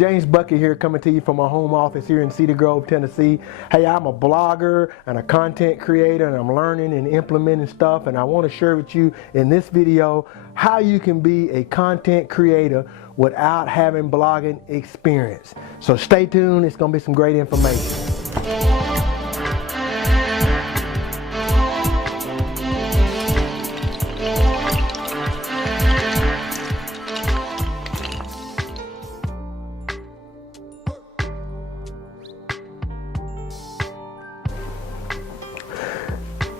James Bucket here, coming to you from my home office here in Cedar Grove, Tennessee. Hey, I'm a blogger and a content creator, and I'm learning and implementing stuff, and I want to share with you in this video how you can be a content creator without having blogging experience. So stay tuned, it's going to be some great information.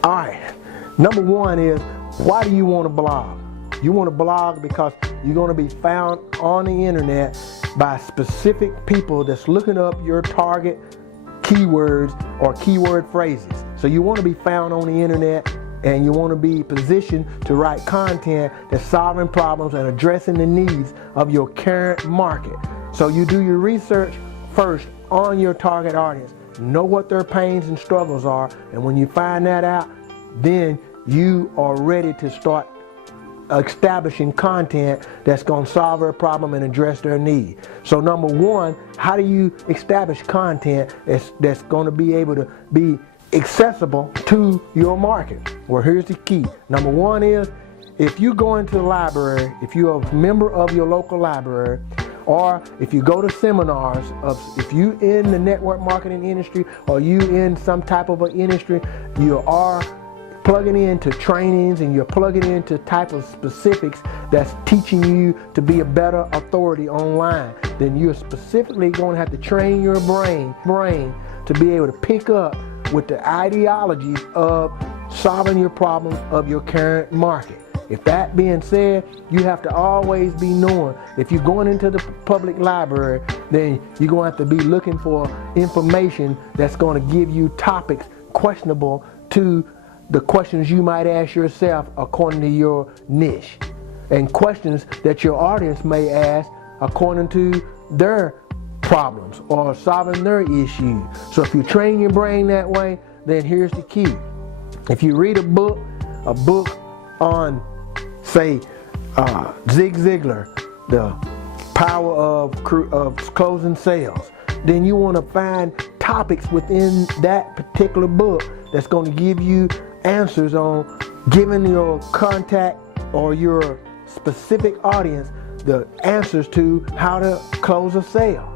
All right, number one is, why do you want to blog? You want to blog because you're going to be found on the internet by specific people that's looking up your target keywords or keyword phrases. So you want to be found on the internet, and you want to be positioned to write content that's solving problems and addressing the needs of your current market. So you do your research first on your target audience. Know what their pains and struggles are, and when you find that out, then you are ready to start establishing content that's going to solve their problem and address their need. So number one, how do you establish content that's going to be able to be accessible to your market? Well, here's the key. Number one is, if you go into the library, if you're a member of your local library, or if you go to seminars, if you in the network marketing industry or you in some type of an industry, you are plugging into trainings and you're plugging into type of specifics that's teaching you to be a better authority online, then you're specifically going to have to train your brain to be able to pick up with the ideologies of solving your problems of your current market. If that being said, you have to always be knowing, if you're going into the public library, then you're going to have to be looking for information that's going to give you topics questionable to the questions you might ask yourself according to your niche, and questions that your audience may ask according to their problems or solving their issues. So if you train your brain that way, then here's the key. If you read a book on, say, Zig Ziglar, the power of closing sales, then you want to find topics within that particular book that's going to give you answers on giving your contact or your specific audience the answers to how to close a sale.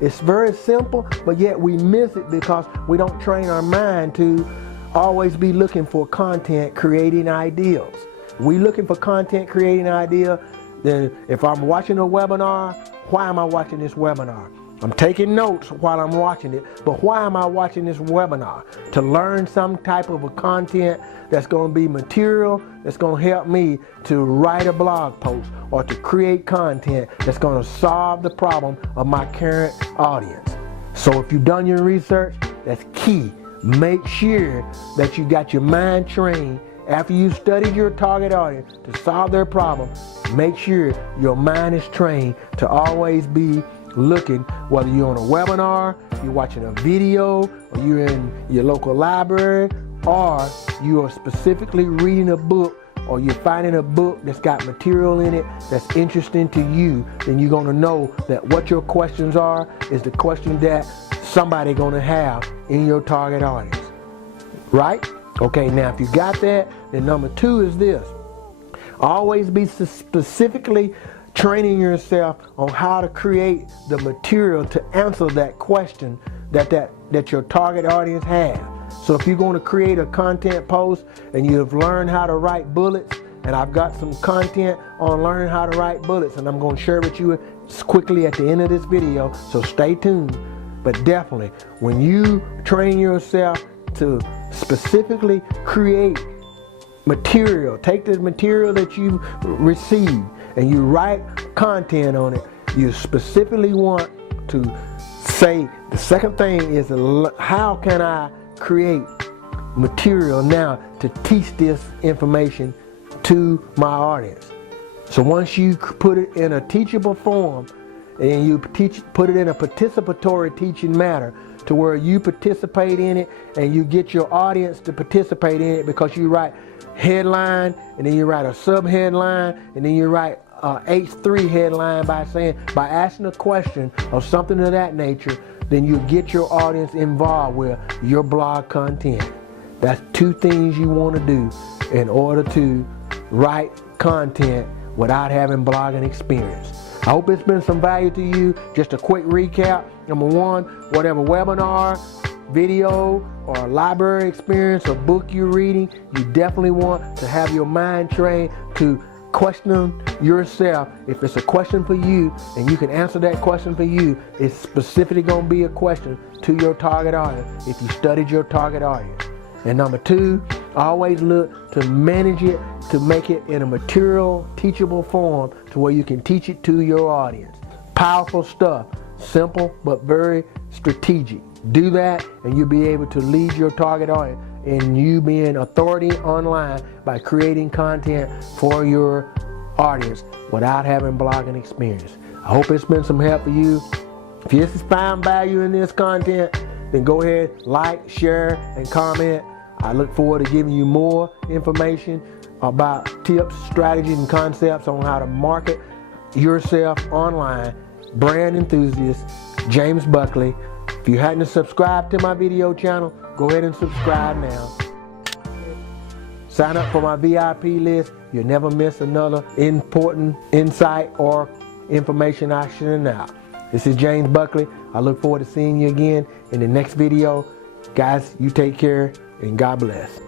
It's very simple, but yet we miss it because we don't train our mind to always be looking for content creating ideals. We looking for content creating idea, then if I'm watching a webinar, why am I watching this webinar? I'm taking notes while I'm watching it, but why am I watching this webinar? To learn some type of a content that's going to be material, that's going to help me to write a blog post or to create content that's going to solve the problem of my current audience. So if you've done your research, that's key. Make sure that you got your mind trained. After you studied your target audience to solve their problem, make sure your mind is trained to always be looking, whether you're on a webinar, you're watching a video, or you're in your local library, or you are specifically reading a book, or you're finding a book that's got material in it that's interesting to you, then you're going to know that what your questions are is the question that somebody going to have in your target audience. Right? Okay, now if you got that, then number two is this. Always be specifically training yourself on how to create the material to answer that question that your target audience has. So if you're going to create a content post and you've learned how to write bullets, and I've got some content on learning how to write bullets, and I'm going to share with you quickly at the end of this video, so stay tuned. But definitely, when you train yourself to specifically create material, take the material that you receive and you write content on it, you specifically want to say, the second thing is, how can I create material now to teach this information to my audience? So once you put it in a teachable form and you put it in a participatory teaching manner, to where you participate in it and you get your audience to participate in it, because you write headline and then you write a sub-headline and then you write H3 headline by asking a question or something of that nature, then you get your audience involved with your blog content. That's 2 things you want to do in order to write content without having blogging experience. I hope it's been some value to you. Just a quick recap. Number 1, whatever webinar, video, or library experience or book you're reading, you definitely want to have your mind trained to question yourself. If it's a question for you and you can answer that question for you, it's specifically going to be a question to your target audience if you studied your target audience. And number 2, always look to manage it, to make it in a material, teachable form to where you can teach it to your audience. Powerful stuff, simple but very strategic. Do that and you'll be able to lead your target audience in you being authority online by creating content for your audience without having blogging experience. I hope it's been some help for you. If you found value in this content, then go ahead, like, share, and comment. I look forward to giving you more information about tips, strategies, and concepts on how to market yourself online. Brand enthusiast, James Buckley. If you hadn't subscribed to my video channel, go ahead and subscribe now. Sign up for my VIP list. You'll never miss another important insight or information I should know. This is James Buckley. I look forward to seeing you again in the next video. Guys, you take care and God bless.